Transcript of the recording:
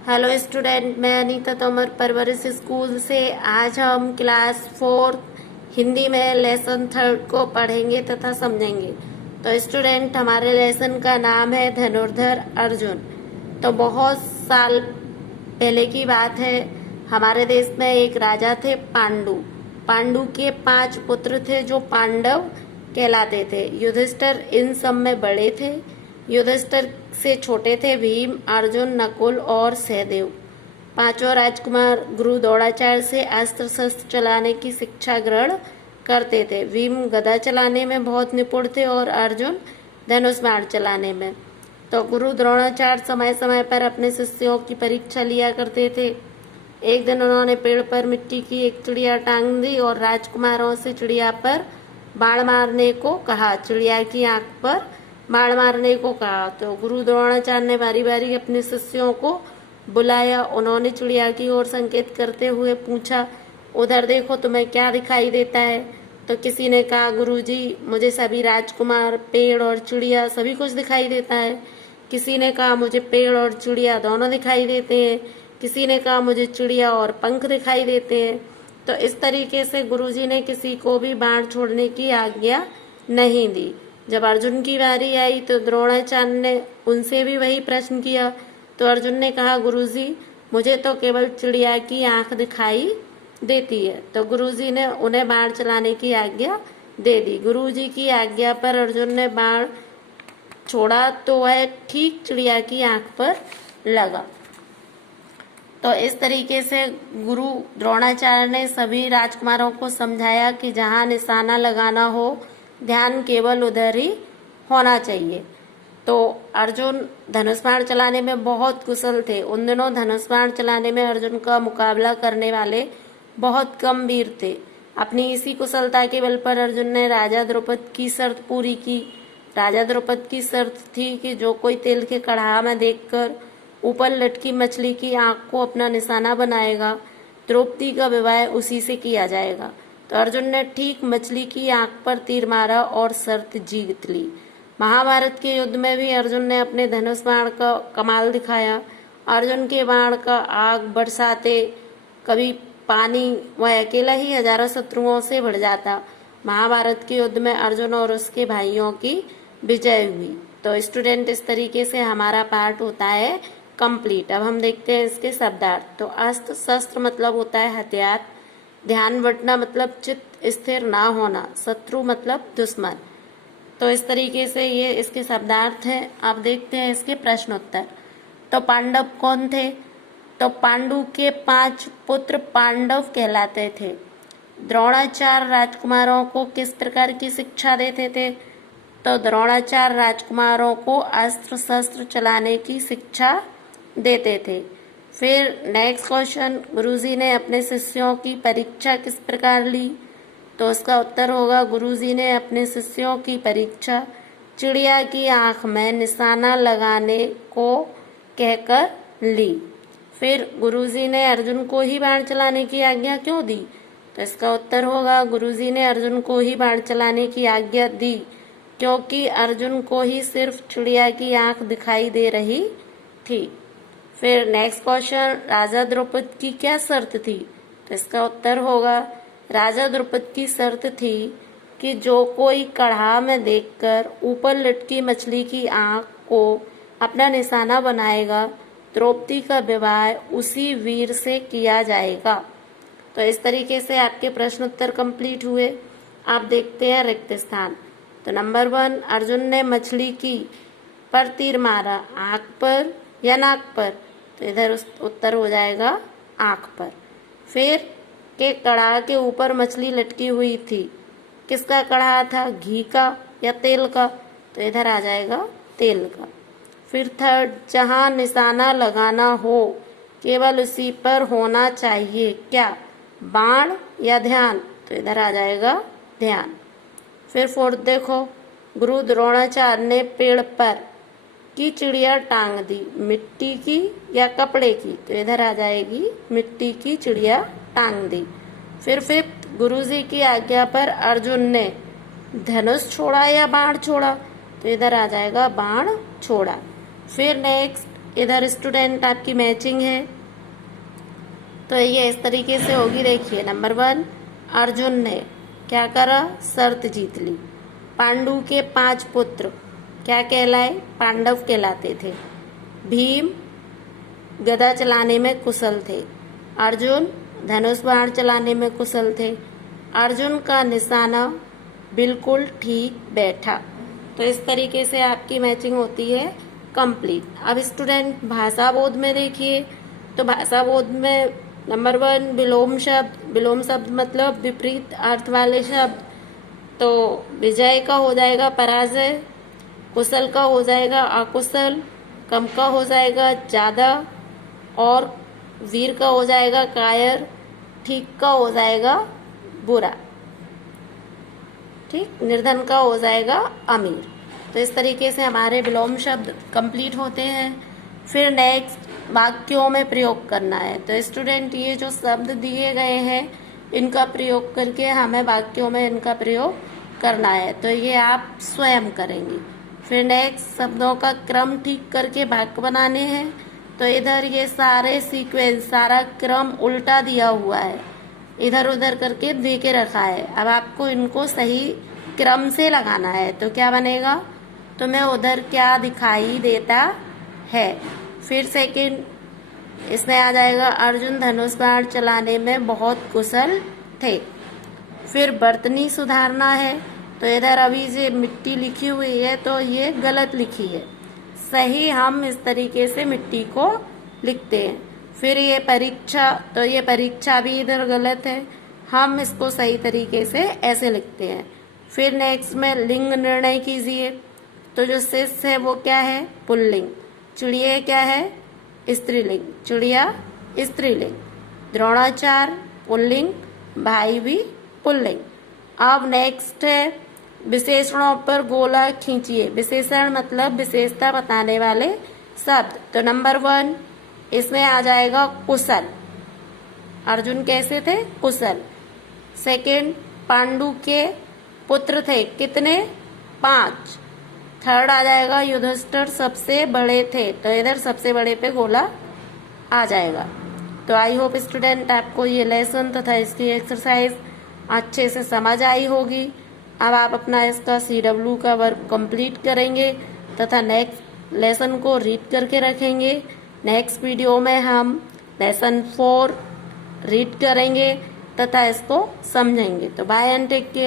Hello student, मैं अनीता तोमर परवरिश school से। आज हम क्लास 4 हिंदी में लेसन 3 को पढ़ेंगे तथा समझेंगे। तो स्टूडेंट, हमारे लेसन का नाम है धनुर्धर अर्जुन। तो बहुत साल पहले की बात है, हमारे देश में एक राजा थे पांडु। पांडु के 5 पुत्र थे जो पांडव कहलाते थे। युधिष्ठिर इन सब में बड़े थे। युधिष्ठिर से छोटे थे भीम, अर्जुन, नकुल और सहदेव। पांचों राजकुमार गुरु द्रोणाचार्य से अस्त्र शस्त्र चलाने की शिक्षा ग्रहण करते थे। भीम गदा चलाने में बहुत निपुण थे और अर्जुन धनुष बाण चलाने में। तो गुरु द्रोणाचार्य समय समय पर अपने शिष्यों की परीक्षा लिया करते थे। एक दिन उन्होंने पेड़ पर मिट्टी की एक चिड़िया टांग दी और राजकुमारों से चिड़िया पर बाण मारने को कहा। चिड़िया की आंख पर बाण मारने को कहा। तो गुरु द्रोणाचार्य ने बारी बारी अपने शिष्यों को बुलाया। उन्होंने चिड़िया की ओर संकेत करते हुए पूछा, उधर देखो, तुम्हें क्या दिखाई देता है? तो किसी ने कहा, गुरुजी, मुझे सभी राजकुमार, पेड़ और चिड़िया सभी कुछ दिखाई देता है। किसी ने कहा, मुझे पेड़ और चिड़िया दोनों दिखाई देते हैं। किसी ने कहा, मुझे चिड़िया और पंख दिखाई देते हैं। तो इस तरीके से गुरुजी ने किसी को भी बाण छोड़ने की आज्ञा नहीं दी। जब अर्जुन की बारी आई तो द्रोणाचार्य ने उनसे भी वही प्रश्न किया। तो अर्जुन ने कहा, गुरुजी, मुझे तो केवल चिड़िया की आंख दिखाई देती है। तो गुरुजी ने उन्हें बाण चलाने की आज्ञा दे दी। गुरुजी की आज्ञा पर अर्जुन ने बाण छोड़ा तो वह ठीक चिड़िया की आंख पर लगा। तो इस तरीके से गुरु द्रोणाचार्य ने सभी राजकुमारों को समझाया कि जहां निशाना लगाना हो, ध्यान केवल उधर ही होना चाहिए। तो अर्जुन धनुष बाण चलाने में बहुत कुशल थे। उन दिनों धनुष बाण चलाने में अर्जुन का मुकाबला करने वाले बहुत कम वीर थे। अपनी इसी कुशलता के बल पर अर्जुन ने राजा द्रुपद की शर्त पूरी की। राजा द्रुपद की शर्त थी कि जो कोई तेल के कढ़ा में देखकर ऊपर लटकी मछली की आंख को अपना निशाना बनाएगा, द्रौपदी का विवाह उसी से किया जाएगा। तो अर्जुन ने ठीक मछली की आंख पर तीर मारा और शर्त जीत ली। महाभारत के युद्ध में भी अर्जुन ने अपने धनुष बाण का कमाल दिखाया। अर्जुन के बाण का आग बरसाते कभी पानी वह अकेला ही हजारों शत्रुओं से बढ़ जाता। महाभारत के युद्ध में अर्जुन और उसके भाइयों की विजय हुई। तो स्टूडेंट, इस तरीके से हमारा पार्ट होता है कंप्लीट। अब हम देखते हैं इसके शब्दार्थ। तो अस्त्र शस्त्र मतलब होता है हथियार। ध्यान बटना मतलब चित्त स्थिर ना होना। शत्रु मतलब दुश्मन। तो इस तरीके से ये इसके शब्दार्थ हैं। आप देखते हैं इसके प्रश्नोत्तर। तो पांडव कौन थे? तो पांडु के 5 पुत्र पांडव कहलाते थे। द्रोणाचार्य राजकुमारों को किस प्रकार की शिक्षा देते थे? तो द्रोणाचार्य राजकुमारों को अस्त्र शस्त्र चलाने की शिक्षा देते थे। फिर नेक्स्ट क्वेश्चन, गुरुजी ने अपने शिष्यों की परीक्षा किस प्रकार ली? तो उसका उत्तर होगा, गुरुजी ने अपने शिष्यों की परीक्षा चिड़िया की आंख में निशाना लगाने को कहकर ली। फिर गुरुजी ने अर्जुन को ही बाण चलाने की आज्ञा क्यों दी? तो इसका उत्तर होगा, गुरुजी ने अर्जुन को ही बाण चलाने की आज्ञा दी क्योंकि अर्जुन को ही सिर्फ चिड़िया की आंख दिखाई दे रही थी। फिर नेक्स्ट क्वेश्चन, राजा द्रुपद की क्या शर्त थी? तो इसका उत्तर होगा, राजा द्रुपद की शर्त थी कि जो कोई कढ़ा में देखकर ऊपर लटकी मछली की आंख को अपना निशाना बनाएगा, द्रौपदी का विवाह उसी वीर से किया जाएगा। तो इस तरीके से आपके प्रश्न उत्तर कंप्लीट हुए। आप देखते हैं रिक्त स्थान। तो नंबर 1, अर्जुन ने मछली की पर तीर मारा, आंख पर या नाक पर? तो इधर उत्तर हो जाएगा आंख पर। फिर के कढ़ा के ऊपर मछली लटकी हुई थी, किसका कढ़ा था, घी का या तेल का? तो इधर आ जाएगा तेल का। फिर थर्ड, जहां निशाना लगाना हो केवल उसी पर होना चाहिए, क्या, बाण या ध्यान? तो इधर आ जाएगा ध्यान। फिर फोर्थ देखो, गुरु द्रोणाचार्य ने पेड़ पर की चिड़िया टांग दी, मिट्टी की या कपड़े की? तो इधर आ जाएगी मिट्टी की चिड़िया टांग दी। फिर फिफ्थ, गुरुजी की आज्ञा पर अर्जुन ने धनुष छोड़ा या बाण छोड़ा? तो इधर आ जाएगा बाण छोड़ा। फिर नेक्स्ट, इधर स्टूडेंट आपकी मैचिंग है। तो ये इस तरीके से होगी। देखिए नंबर 1, अर्जुन ने क्या करा, शर्त जीत ली। पांडु के 5 पुत्र क्या कहलाए, पांडव कहलाते थे। भीम गदा चलाने में कुशल थे। अर्जुन धनुष बाण चलाने में कुशल थे। अर्जुन का निशाना बिल्कुल ठीक बैठा। तो इस तरीके से आपकी मैचिंग होती है कंप्लीट। अब स्टूडेंट भाषा बोध में देखिए। तो भाषा बोध में नंबर 1, विलोम शब्द। विलोम शब्द मतलब विपरीत अर्थ वाले शब्द। तो विजय का हो जाएगा पराजय, कुशल का हो जाएगा अकुशल, कम का हो जाएगा ज्यादा, और वीर का हो जाएगा कायर, ठीक का हो जाएगा बुरा, ठीक, निर्धन का हो जाएगा अमीर। तो इस तरीके से हमारे विलोम शब्द कंप्लीट होते हैं। फिर नेक्स्ट वाक्यों में प्रयोग करना है। तो स्टूडेंट ये जो शब्द दिए गए हैं इनका प्रयोग करके हमें वाक्यों में इनका प्रयोग करना है। तो ये आप स्वयं करेंगे। फिर नेक्स्ट शब्दों का क्रम ठीक करके वाक्य बनाने हैं। तो इधर ये सारे सीक्वेंस, सारा क्रम उल्टा दिया हुआ है, इधर उधर करके दे के रखा है। अब आपको इनको सही क्रम से लगाना है। तो क्या बनेगा, तुम्हें उधर क्या दिखाई देता है। फिर सेकंड इसमें आ जाएगा, अर्जुन धनुष बाण चलाने में बहुत कुशल थे। फिर बर्तनी सुधारना है। तो इधर अभी ये मिट्टी लिखी हुई है तो ये गलत लिखी है, सही हम इस तरीके से मिट्टी को लिखते हैं। फिर ये परीक्षा, तो ये परीक्षा भी इधर गलत है, हम इसको सही तरीके से ऐसे लिखते हैं। फिर नेक्स्ट में लिंग निर्णय कीजिए। तो जो शिष्य है वो क्या है, पुल्लिंग। चिड़िया क्या है, स्त्रीलिंग, चिड़िया स्त्रीलिंग। द्रोणाचार्य पुल्लिंग, भाई भी पुल्लिंग। अब नेक्स्ट है विशेषणों पर गोला खींचिए। विशेषण मतलब विशेषता बताने वाले शब्द। तो नंबर 1 इसमें आ जाएगा कुशल। अर्जुन कैसे थे, कुशल। सेकंड, पांडु के पुत्र थे कितने, 5। थर्ड आ जाएगा युधिष्ठिर सबसे बड़े थे। तो इधर सबसे बड़े पे गोला आ जाएगा। तो आई होप स्टूडेंट आपको ये लेसन तथा इसकी एक्सरसाइज अच्छे से समझ आई होगी। अब आप अपना इसका CW का वर्क कंप्लीट करेंगे तथा नेक्स्ट लेसन को रीड करके रखेंगे। नेक्स्ट वीडियो में हम लेसन 4 रीड करेंगे तथा इसको समझेंगे। तो बाय एंड टेक केयर।